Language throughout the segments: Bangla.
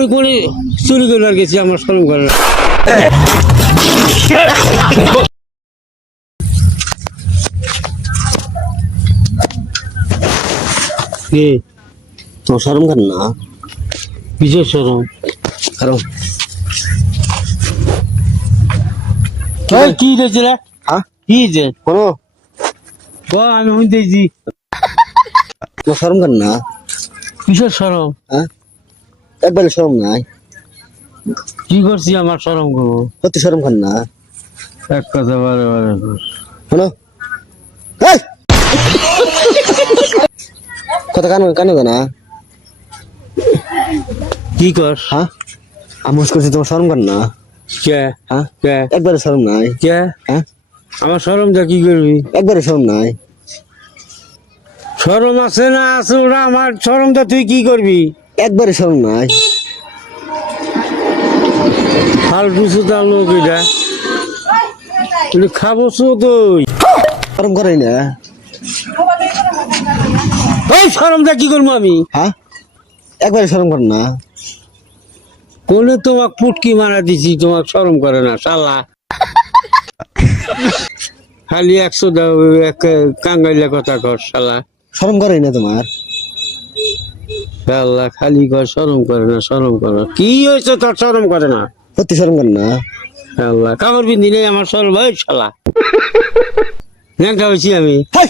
আমি কোনে চুরি করে গেছি, আমার শরম করে না। কি তোমার শরম করে না? কিসের শরম? কারণ কি হয়েছে রে? হ্যাঁ কি হয়েছে? কোনো আমি শুনতেছি। তোমার শরম করে না? কিসের শরম? হ্যাঁ একবারে শরম নাই? কি করছি আমার শরম করবো? সত্যি শরম করে না? এক কথা বারে বারে কর। শোনো কথা কানে কানে না? কি কর? হ্যাঁ আমি করছি, তোমার শরম করে না? কে? হ্যাঁ কে? একবারে শরম নাই? কে? হ্যাঁ আমার শরম যা কি করবি? একবারে শরম নাই? শরম আছে না আছে ওরা আমার শরমটা তুই কি করবি? একবারে শরম নাই? ফালতু সুতার লোক এটা। তুই খাবো তুই? শরম করে না? এই শরমটা কি করবো আমি? হ্যাঁ একবারে শরম করে না? কোনে তোমাক পুটকি মারা দিছি, তোমাক শরম করে না শালা? খালি 100 দাও, কাঙ্গাইলা কথা কর শালা। শরম করে না তোমার? শালা খালি কর শরম করে না, শরম করে না। কি হয়েছে তোর শরম করে না? সত্যি শরম করে না? শালা কাপড় পিন্ধি নেই আমার শরম হয় শালা। ন্যাংটা হয়েছি আমি। হাই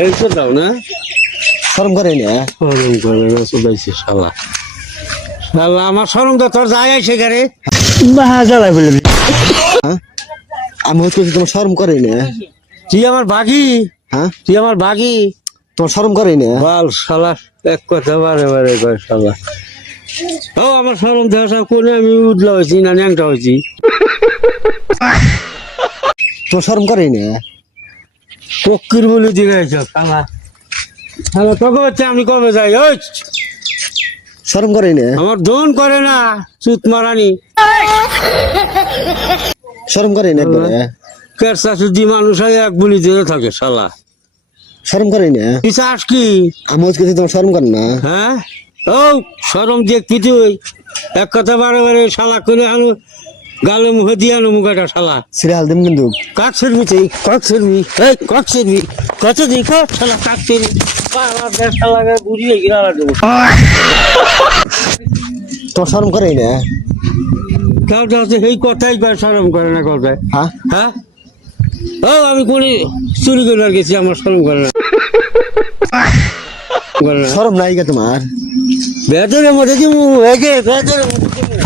এইসব দাও না, শরম করে না? শরম করে না শুধাইছি শালা। শালা আমার শরমটা তোর যায় সেখানে জ্বালাই বলে। হ্যাঁ আমি করছি, তোমার শরম করে না? তুই আমার বাঘি, হ্যাঁ তুই আমার বাঘি। তোমার শরম করে না? বল শালা, এক কথা বারে বারে কয় শালা। ও আমার শরম দেওয়া সব কোনে আমি উদলা হয়েছি না ন্যাংটা হয়েছি? তোমার শরম করে না? পক্ষীর বলে দিবে এইসব শালা। শালা কবে হচ্ছে আমি কবে যাই? ওই শরম করে না? আমার দোন করে না চুত মারানি। শরম করে না একবারে? কেরসা শুদ্ধি মানুষ হয় এক বলি দিয়ে থাকে শালা। শরম করে না? তুই চাস কি? আমি করছি, তোমার শরম করে না? হ্যাঁ ও সরম দেখবি তুই? এক কথা বারে বারে শালা করে আনো, গালে মুখে দিয়ে আনো মুখাটা শালা। সিরিয়াল দিম কিন্তু। কাক ছিড়বি তুই, কাক ছিড়বি, এই কাক ছিড়বি, কত দিই কাক শালা, কাক ছিড়বি শালা বুঝিয়ে গিরা দেবো। তোমার শরম করে না? তাও যাচ্ছে এই কথাই কয় শরম করে না করবে। হ্যাঁ হ্যাঁ ও আমি কোনে চুরি করে গেছি, আমার শরম করে না। করে না শরম নাই গে তোমার? বেদরের মধ্যে দিমু, বেদরের মধ্যে দিমু।